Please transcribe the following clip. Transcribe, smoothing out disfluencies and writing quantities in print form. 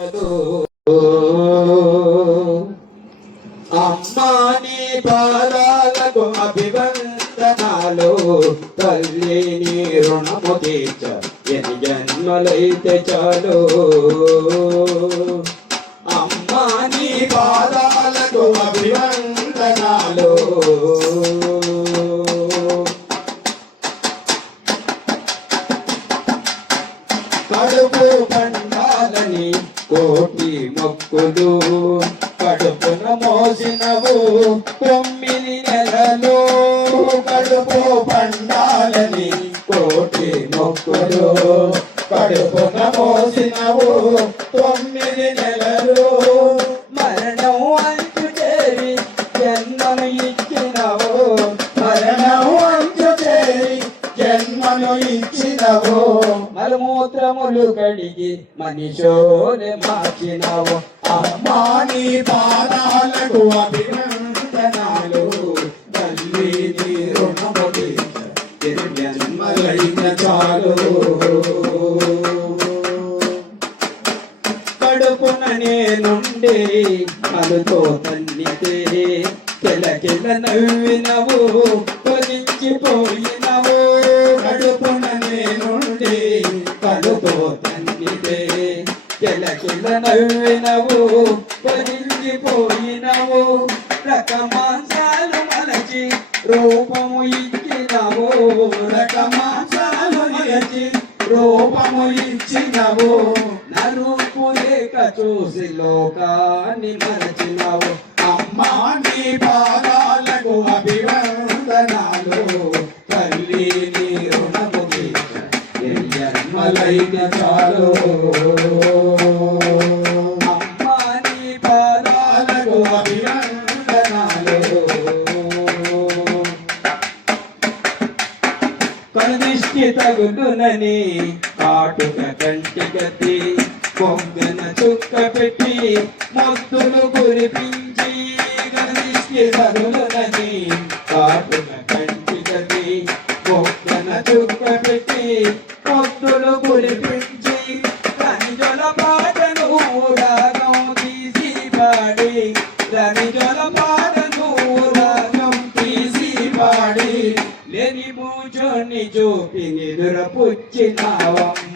అమ్మా నీ పాదాలకు అభివందనాలు, తల్లి నీ రుణము తీర్చ ఎన్ని జన్మలైతే చాలు. అమ్మా నీ పాదాలకు అభివందనాలు, కడుపు పండాలని కోటి మొక్కులు, కడుపున మోసినవు 9 నెలలు. కడుపు పండాలని కోటి మొక్కులు, కడుపున మోసినవు 9 నెలలు. మరణం అంచు చేరి జన్మను ఇచ్చినవు, మరణం అంచు చేరి జన్మను ఇచ్చినవు. మలమూత్రములు కడిగి మనిషోని మార్చినవు. అమ్మా నీ పాదాలకు అభివందనాలు, తల్లి నీ రుణము తీర్చ జన్మలైన చాలు. కడుపున నేనుండే కలుతో తన్నితే కిలకిల నవ్వినవు, కొలించిపోయినవు. కడుపున నేనుండే కలుతో తన్నితే కిలకిల నవ్వినవు, కొలించిపోయినవు. రకమాంసాలు మలచి రూపము ఇచ్చినవు, రకమాంసాలు మలచి రూపము ఇచ్చినవు. నరూపు లేక చూసి లోకాన్ని మరచినవు. అమ్మా నీ పాదాలకు అభివందనాలు, తల్లి నీ రుణము తీర్చ ఎన్ని జన్మలైన చాలు. అమ్మా నీ పాదాలకు అభివందనాలు. కనిష్టి తగులునని కాటుక కంటి గతి, పొంగన చుక్క పెట్టి మొత్తులు కురిపించి. కనిష్టి తగులునని కాటుక కంటి గతి, పొంగన చుక్క పెట్టి మొత్తులు కురిపించి. రంజల పాటను రాగం తీసి పాడి, రంజల పాటను రాగం తీసి పాడి. లేని మూచోని చూపి నిదుర పుచ్చినావమ్మ.